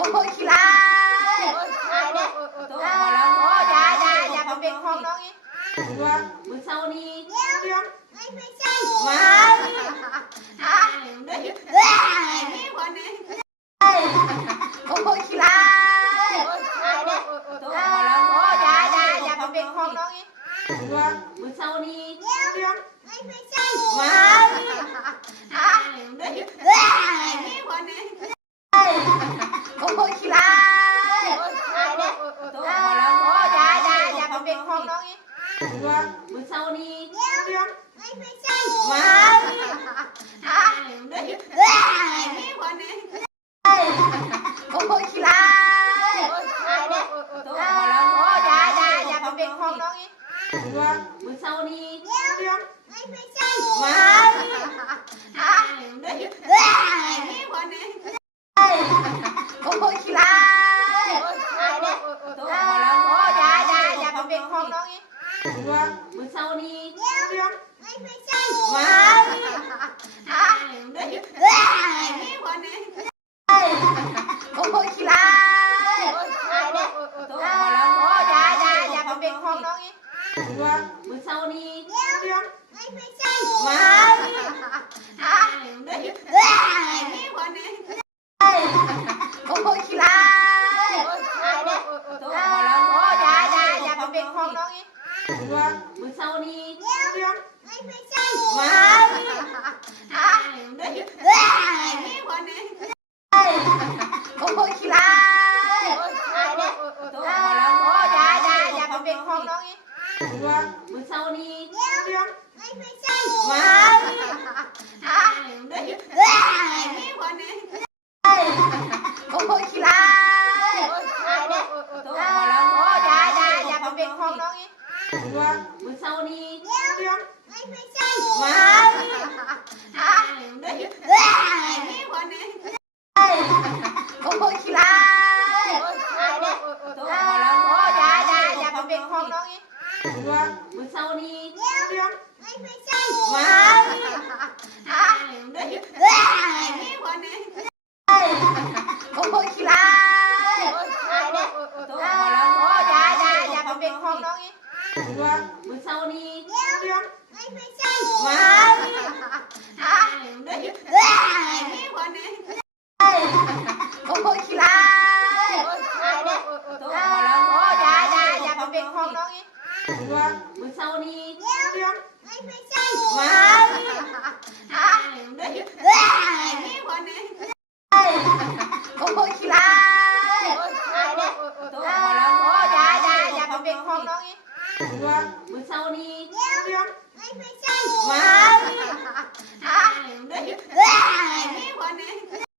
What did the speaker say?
โอ้ยขี้ร้ายอายเนี่ยโอ้ยอย่ามาเป็นของน้องอีกมื้อเช้านี้ไม่ใช่ว้าโอ้ยขี้ร้ายอายเนี่ยโอ้ยอย่ามาเป็นของน้องอีกมื้อเช้านี้ไม่ใช่ว้าโอ้ยขี้ร้ายอายเนี่ยโอ้ยอย่ามาเป็นของน้องอีกมื้อเช้านี้ไม่ใช่ว้าโอ้ยขี้ร้ายอายเนี่ยโอ้ยอย่ามาเป็นของน้องอีกมื้อเช้านี้ไม่ใช่ว้าโอ้ยขี้ร้ายอายเนี่ยโอ้ยอย่ามาเป็นของน้องอีกมื้อเช้านี้ไม่ใช่ว้าโอ้ยขี้ร้ายอายเนี่ยโอ้ยอย่ามาเป็นของน้องอีกมื้อเช้านี้ไม่ใช่ว้าโอ้ยขี้ร้ายอายเนี่ยโอ้ยอย่ามาเป็นของน้องอีกมื้อเช้านี้ไม่ใช่ว้าโอ้ยขี้ร้ายอายเนี่ยโอ้ยอย่ามาเป็นของน้องอีกมื้อเช้านี้ไม่ใช่ว้าโอ้ยขี้ร้ายอายเนี่ยโอ้ยอย่ามาเป็นของน้องอีกมื้อเช้านี้ไม่ใช่ว้าโอ้ยขี้ร้ายอายเนี่ยโอ้ยอย่ามาเป็นของน้องอีกมื้อเช้านี้ไม่ใช่ว้าโอ้ยขี้ร้ายอายเนี่ยโอ้ยอย่ามาเป็นของน้องอีกมื้อเช้านี้ไม่ใช่ว้าโอ้ยขี้ร้ายอายเนี่ยโอ้ยอย่ามาเป็นของน้องอีกมื้อเช้านี้ไม่ใช่ว้าโอ้ยขี้ร้ายอายเนี่ยโอ้ยอย่ามาเป็นของน้องอีกมื้อเช้านี้ไม่ใช่ว้า